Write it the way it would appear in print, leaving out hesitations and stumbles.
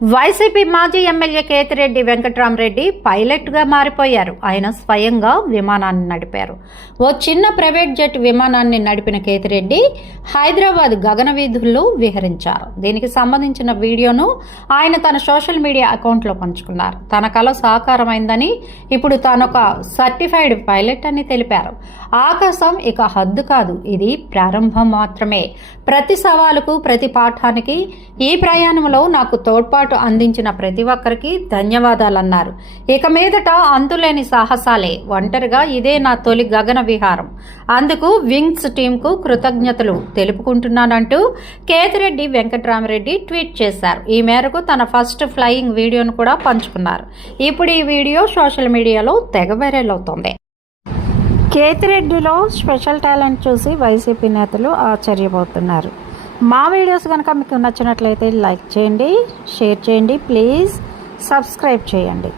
YCP మాజీ MLA Kethireddy Venkatrama Reddy పైలట్గా మారిపోయారు. ఆయన స్వయంగా విమానాన్ని నడిపారు. ఓ చిన్న ప్రైవేట్ జెట్ విమానాన్ని నడిపిన కేతిరెడ్డి హైదరాబాద్ గగన వీధుల్లో విహరించారు. దీనికి సంబంధించిన వీడియోను ఆయన తన సోషల్ మీడియా అకౌంట్లో పంచుకున్నారు. తన కల సాకారమైందని, ఇప్పుడు తానొక సర్టిఫైడ్ పైలట్ అని తెలిపారు. ఆకాశం ఇక హద్దు కాదు, ఇది ప్రారంభం మాత్రమే. ప్రతి సవాలుకు, ప్రతి పాఠానికి, ఈ ప్రయాణంలో నాకు తోడ్పాటు అందించిన ప్రతి ఒక్కరికి ధన్యవాదాలన్నారు. ఇక మీదట అంతులేని సాహసాలే. ఒంటరిగా ఇదే నా తొలి గగన విహారం. అందుకు వింగ్స్ టీంకు కృతజ్ఞతలు తెలుపుకుంటున్నానంటూ కేతిరెడ్డి వెంకట్రామరెడ్డి ట్వీట్ చేశారు. ఈ మేరకు తన ఫస్ట్ ఫ్లయింగ్ వీడియోను కూడా పంచుకున్నారు. ఇప్పుడు ఈ వీడియో సోషల్ మీడియాలో తెగ వైరల్ అవుతోంది. కేతిరెడ్డిలో స్పెషల్ టాలెంట్ చూసి వైసీపీ నేతలు ఆశ్చర్యపోతున్నారు. మా వీడియోస్ కనుక మీకు నచ్చినట్లయితే లైక్ చేయండి, షేర్ చేయండి, ప్లీజ్ సబ్స్క్రైబ్ చేయండి.